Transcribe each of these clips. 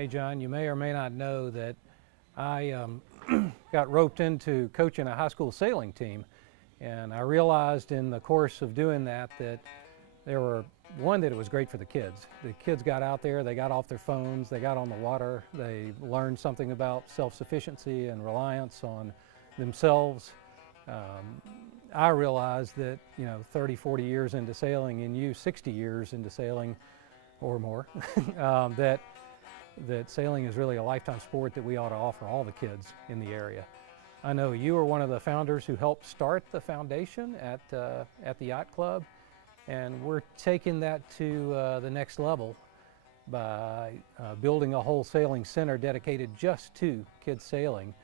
Hey John, you may or may not know that I got roped into coaching a high school sailing team, and I realized in the course of doing that that that it was great for the kids. The kids got out there, they got off their phones, they got on the water, they learned something about self-sufficiency and reliance on themselves. I realized that, 30, 40 years into sailing, and you 60 years into sailing or more, that sailing is really a lifetime sport that we ought to offer all the kids in the area. I know you are one of the founders who helped start the foundation at the Yacht Club, and we're taking that to the next level by building a whole sailing center dedicated just to kids sailing.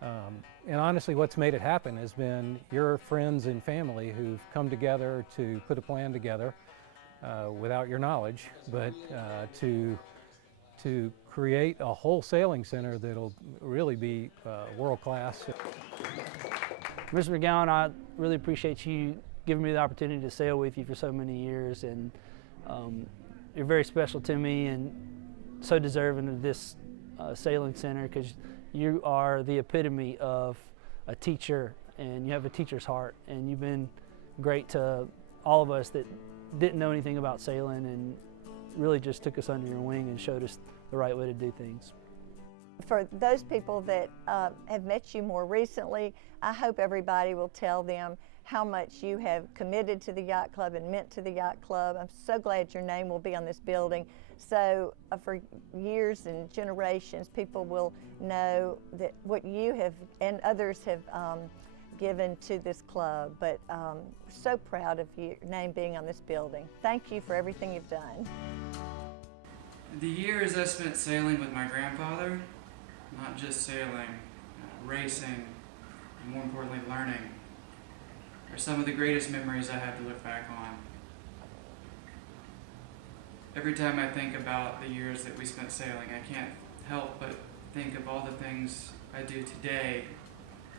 And honestly, what's made it happen has been your friends and family who've come together to put a plan together without your knowledge, but to create a whole sailing center that'll really be world-class. Mr. McGowan, I really appreciate you giving me the opportunity to sail with you for so many years, and you're very special to me and so deserving of this sailing center, because you are the epitome of a teacher, and you have a teacher's heart, and you've been great to all of us that didn't know anything about sailing, and really just took us under your wing and showed us the right way to do things. For those people that have met you more recently, I hope everybody will tell them how much you have committed to the Yacht Club and meant to the Yacht Club. I'm so glad your name will be on this building. So for years and generations, people will know that what you have and others have given to this club. But so proud of your name being on this building. Thank you for everything you've done. The years I spent sailing with my grandfather, not just sailing, racing, and more importantly learning, are some of the greatest memories I have to look back on. Every time I think about the years that we spent sailing, I can't help but think of all the things I do today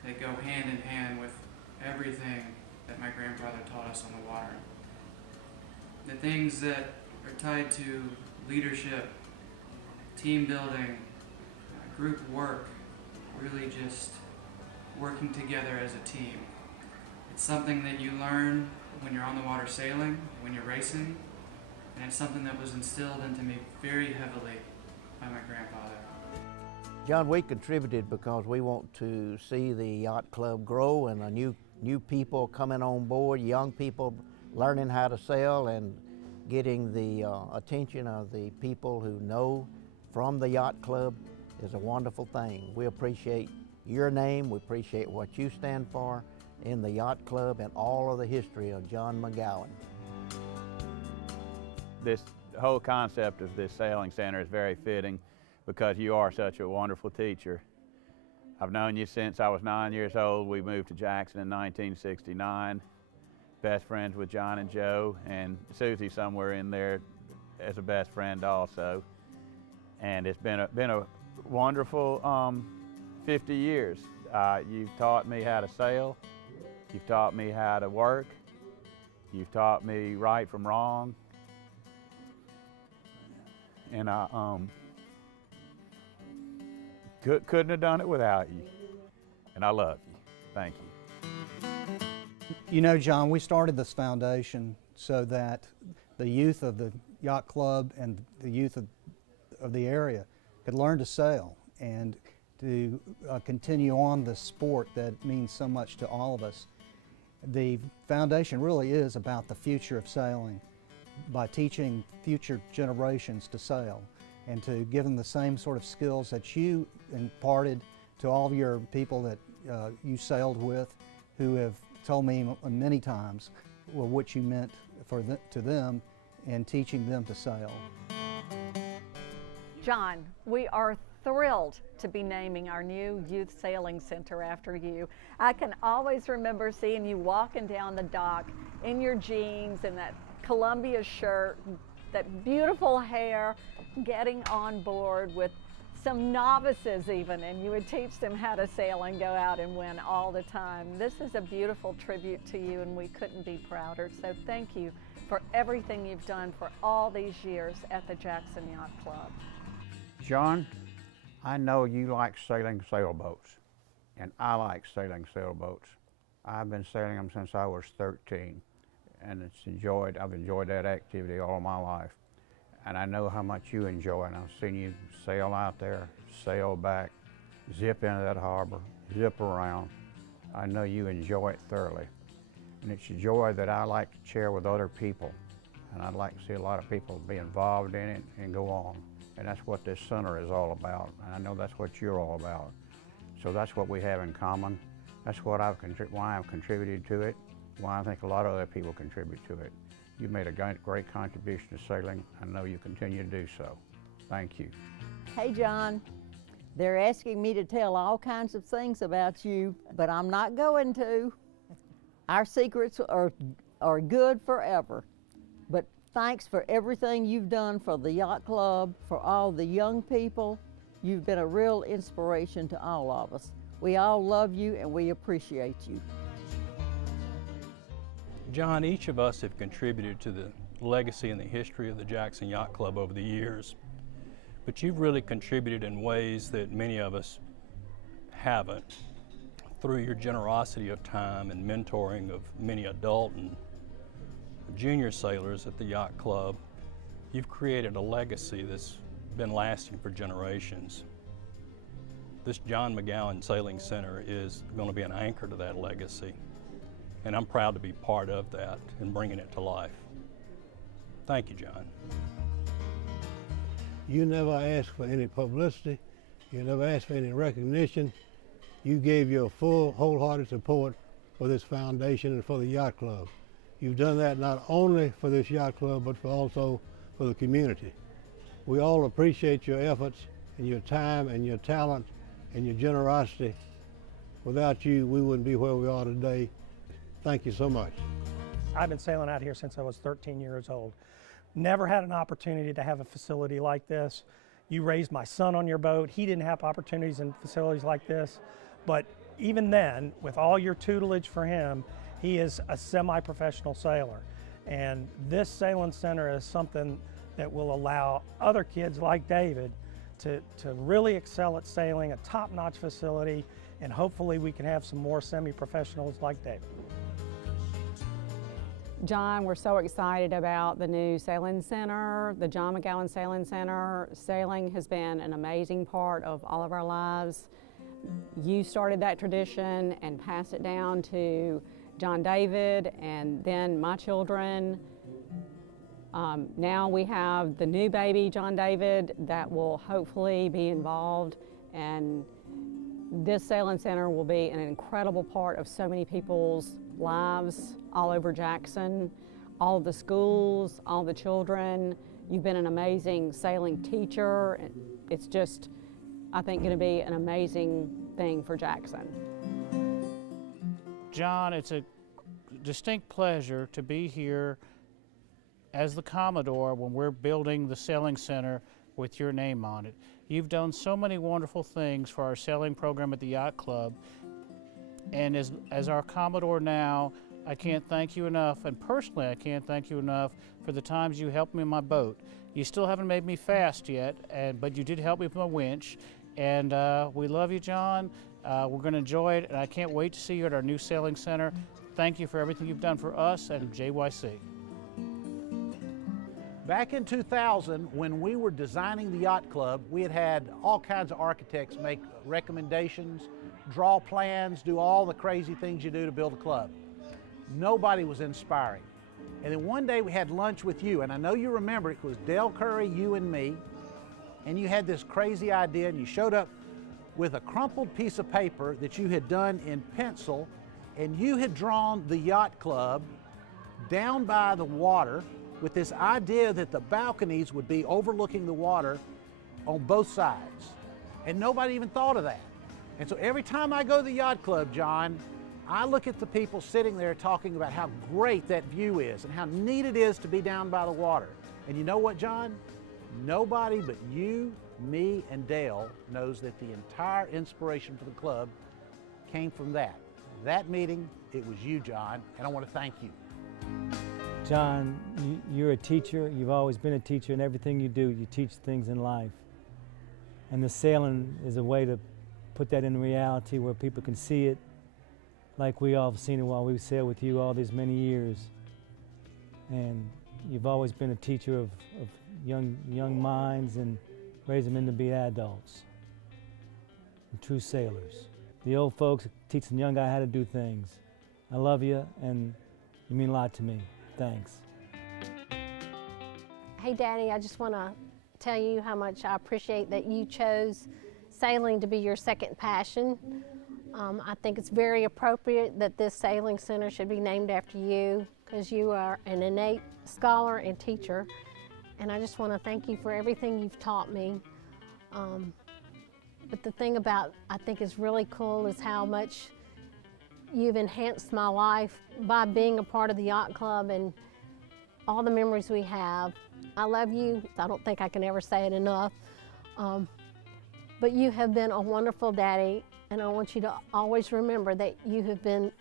that go hand in hand with everything that my grandfather taught us on the water. The things that are tied to leadership, team building, group work, really just working together as a team. It's something that you learn when you're on the water sailing, when you're racing, and it's something that was instilled into me very heavily by my grandfather. John, we contributed because we want to see the Yacht Club grow and a new people coming on board, young people learning how to sail and getting the attention of the people who know from the Yacht Club is a wonderful thing. We appreciate your name, we appreciate what you stand for in the Yacht Club and all of the history of John McGowan. This whole concept of this sailing center is very fitting because you are such a wonderful teacher. I've known you since I was 9 years old. We moved to Jackson in 1969. Best friends with John and Joe, and Susie somewhere in there as a best friend also. And it's been a wonderful 50 years. You've taught me how to sail. You've taught me how to work. You've taught me right from wrong. And I couldn't have done it without you. And I love you. Thank you. You know, John, we started this foundation so that the youth of the Yacht Club and the youth of the area could learn to sail and to continue on the sport that means so much to all of us. The foundation really is about the future of sailing by teaching future generations to sail and to give them the same sort of skills that you imparted to all of your people that you sailed with, who have told me many times what you meant to them in teaching them to sail. John, we are thrilled to be naming our new youth sailing center after you. I can always remember seeing you walking down the dock in your jeans and that Columbia shirt, that beautiful hair, getting on board with some novices even, and you would teach them how to sail and go out and win all the time. This is a beautiful tribute to you, and we couldn't be prouder. So thank you for everything you've done for all these years at the Jackson Yacht Club. John, I know you like sailing sailboats, and I like sailing sailboats. I've been sailing them since I was 13, and I've enjoyed that activity all my life. And I know how much you enjoy it. I've seen you sail out there, sail back, zip into that harbor, zip around. I know you enjoy it thoroughly. And it's a joy that I like to share with other people. And I'd like to see a lot of people be involved in it and go on. And that's what this center is all about. And I know that's what you're all about. So that's what we have in common. That's what why I've contributed to it, why I think a lot of other people contribute to it. You've made a great contribution to sailing. I know you continue to do so. Thank you. Hey, John. They're asking me to tell all kinds of things about you, but I'm not going to. Our secrets are good forever. But thanks for everything you've done for the yacht club, for all the young people. You've been a real inspiration to all of us. We all love you and we appreciate you. John, each of us have contributed to the legacy and the history of the Jackson Yacht Club over the years, but you've really contributed in ways that many of us haven't. Through your generosity of time and mentoring of many adult and junior sailors at the Yacht Club, you've created a legacy that's been lasting for generations. This John McGowan Sailing Center is going to be an anchor to that legacy, and I'm proud to be part of that and bringing it to life. Thank you, John. You never asked for any publicity. You never asked for any recognition. You gave your full, wholehearted support for this foundation and for the Yacht Club. You've done that not only for this Yacht Club, but also for the community. We all appreciate your efforts and your time and your talent and your generosity. Without you, we wouldn't be where we are today. Thank you so much. I've been sailing out here since I was 13 years old. Never had an opportunity to have a facility like this. You raised my son on your boat. He didn't have opportunities and facilities like this. But even then, with all your tutelage for him, he is a semi-professional sailor. And this sailing center is something that will allow other kids like David to really excel at sailing, a top-notch facility, and hopefully we can have some more semi-professionals like David. John, we're so excited about the new sailing center, the John McGowan Sailing Center. Sailing has been an amazing part of all of our lives. You started that tradition and passed it down to John David and then my children. Now we have the new baby, John David, that will hopefully be involved, and this sailing center will be an incredible part of so many people's lives all over Jackson, all the schools, all the children. You've been an amazing sailing teacher. It's just, I think, going to be an amazing thing for Jackson. John, it's a distinct pleasure to be here as the Commodore when we're building the sailing center with your name on it. You've done so many wonderful things for our sailing program at the Yacht Club, and as our Commodore now, I can't thank you enough, and personally I can't thank you enough for the times you helped me in my boat. You still haven't made me fast yet, but you did help me with my winch, and we love you, John. We're going to enjoy it, and I can't wait to see you at our new sailing center. Thank you for everything you've done for us and JYC. Back in 2000, when we were designing the Yacht Club, we had all kinds of architects make recommendations, draw plans, do all the crazy things you do to build a club. Nobody was inspiring. And then one day we had lunch with you, and I know you remember, it was Dale Curry, you and me, and you had this crazy idea, and you showed up with a crumpled piece of paper that you had done in pencil, and you had drawn the Yacht Club down by the water with this idea that the balconies would be overlooking the water on both sides. And nobody even thought of that. And so every time I go to the Yacht Club, John, I look at the people sitting there talking about how great that view is and how neat it is to be down by the water. And you know what, John? Nobody but you, me, and Dale knows that the entire inspiration for the club came from that. That meeting, it was you, John, and I want to thank you. John, you're a teacher. You've always been a teacher, and everything you do, you teach things in life. And the sailing is a way to put that in reality where people can see it like we all have seen it while we've sailed with you all these many years. And you've always been a teacher of young minds and raise them into be adults and true sailors. The old folks teach the young guy how to do things. I love you, and you mean a lot to me. Thanks. Hey, Daddy, I just want to tell you how much I appreciate that you chose sailing to be your second passion. I think it's very appropriate that this sailing center should be named after you, because you are an innate scholar and teacher. And I just want to thank you for everything you've taught me. But the thing about I think is really cool is how much you've enhanced my life by being a part of the yacht club and all the memories we have. I love you. I don't think I can ever say it enough. But you have been a wonderful daddy, and I want you to always remember that you have been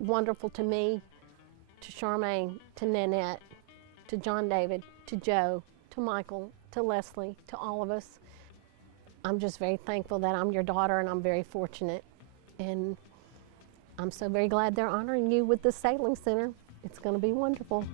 wonderful to me, to Charmaine, to Nanette, to John David, to Joe, to Michael, to Leslie, to all of us. I'm just very thankful that I'm your daughter, and I'm very fortunate. And I'm so very glad they're honoring you with the Sailing Center. It's going to be wonderful.